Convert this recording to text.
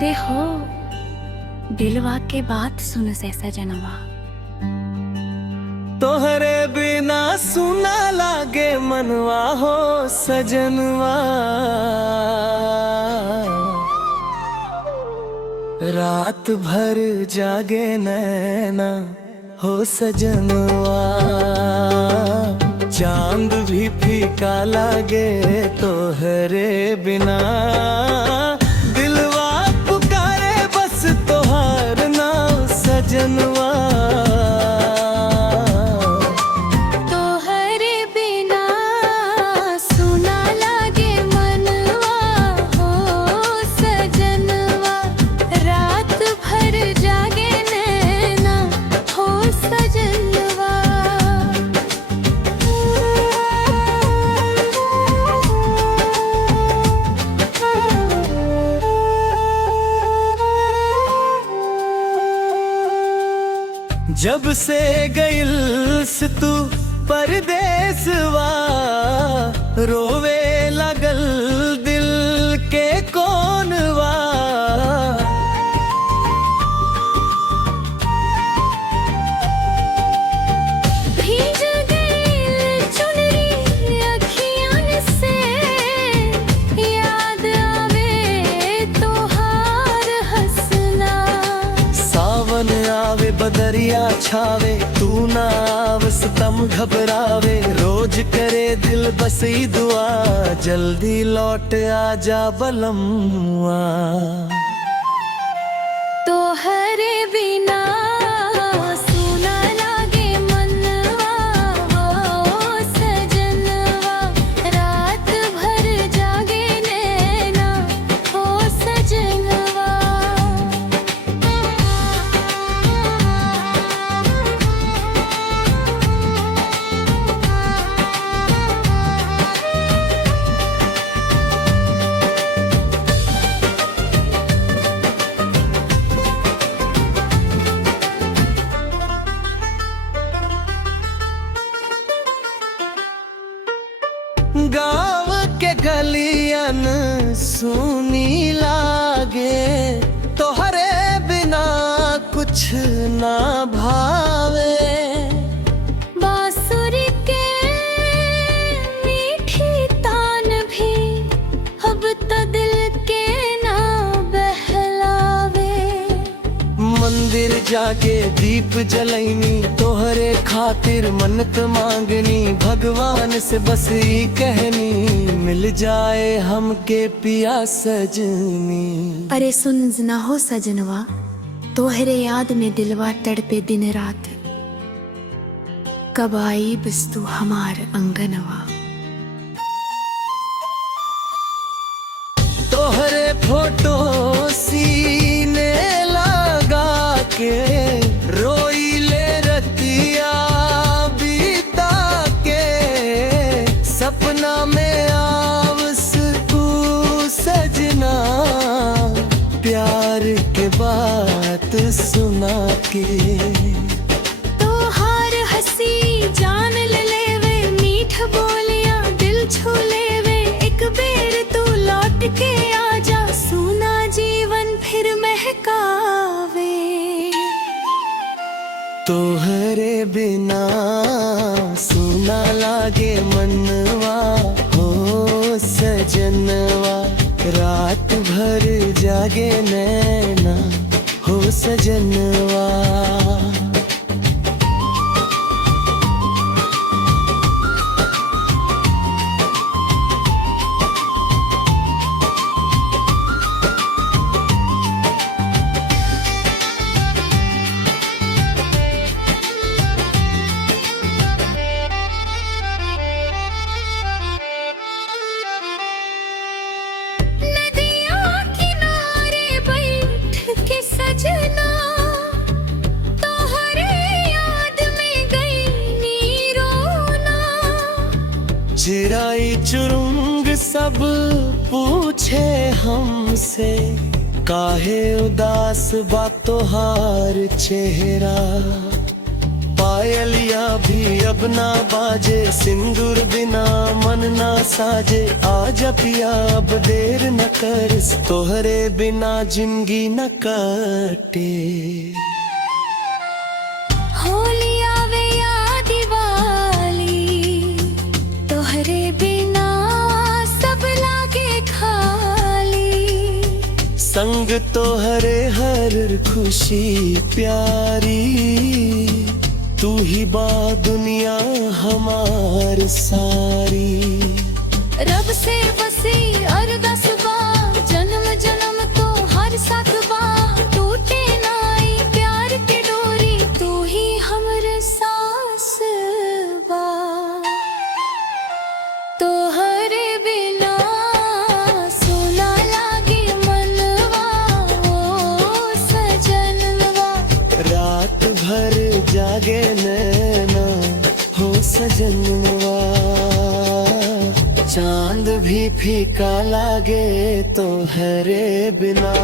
अरे हो दिलवा के बात सुन से सजनवा, तोहरे बिना सुना लागे मनवा हो सजनवा। रात भर जागे नैना हो सजनवा, चांद भी फीका लागे तोहरे बिना। दिलवा पुकारे बस तोहार नाम सजनवा। तोहरे बिना सुना लागे मनवा हो सजनवा, रात भर जागे नैना हो सजनवा। जब से गइल से तू परदेसवा, रोवे लगल दिल के कोनवा। भीज गइल चुनरी अखियन से, याद आवे तोहार हंसना। सावन आवे बदरिया छावे, तू ना आव सितम घबरावे। रोज करे दिल बस ई दुआ, जल्दी लौट आजा बलमुआ। तोहरे बिना सुना लागे मनवा हो सजनवा, रात भर जागे नैना हो सजनवा। गाँव के गलियन सुनी लागे, तोहरे बिना कुछ ना भावे। बांसुरी के मीठी तान भी अब तो दिल के ना बहलावे। मंदिर जाके दीप जलैनी, तोहरे खातिर मन्नत मांगनी। भगवान से बस ई कहनी, मिल जाए हमके पिया सजनी। अरे सुन ना हो सजनवा, तोहरे याद में दिलवा तड़पे दिन रात। कब आई बस तू हमार अंगनवा। तोहरे फोटो सीने लगा के, रोई ले रतिया बीता के। सपना में आवस तू सजना, प्यार के बात सुना के। तोहार हंसी जान ले लेवे, मीठ बोलियां दिल छू लेवे। एक बेर तू लौट के आजा, सुना जीवन फिर महकावे। तोहरे बिना सुना लागे मनवा हो सजनवा, रात भर जागे नैना हो सजनवा। चिराई चुरुंग सब पूछे हमसे, काहे उदास बा तोहार चेहरा। पायलिया भी अब अब ना बाजे सिंदूर बिना मन ना साजे, आजा पिया अब देर न कर, तोहरे बिना जिंदगी न कटे। होली आवे या दिवाली, तोहरे बिना सब लागे खाली। संग तोहरे हर खुशी प्यारी, तू ही बा दुनिया हमार सारी। रब से बसी अरदास बा, जन्म जन्म तो हर साथ बा, टूटे नाई प्यार के डोरी, तू ही हमरे सास बा। तोहरे बिना सोना लागे मनवा, ओ सजनवा। रात भर जागे नैना हो सजनवा, चांद भी फीका लागे तोहरे बिना।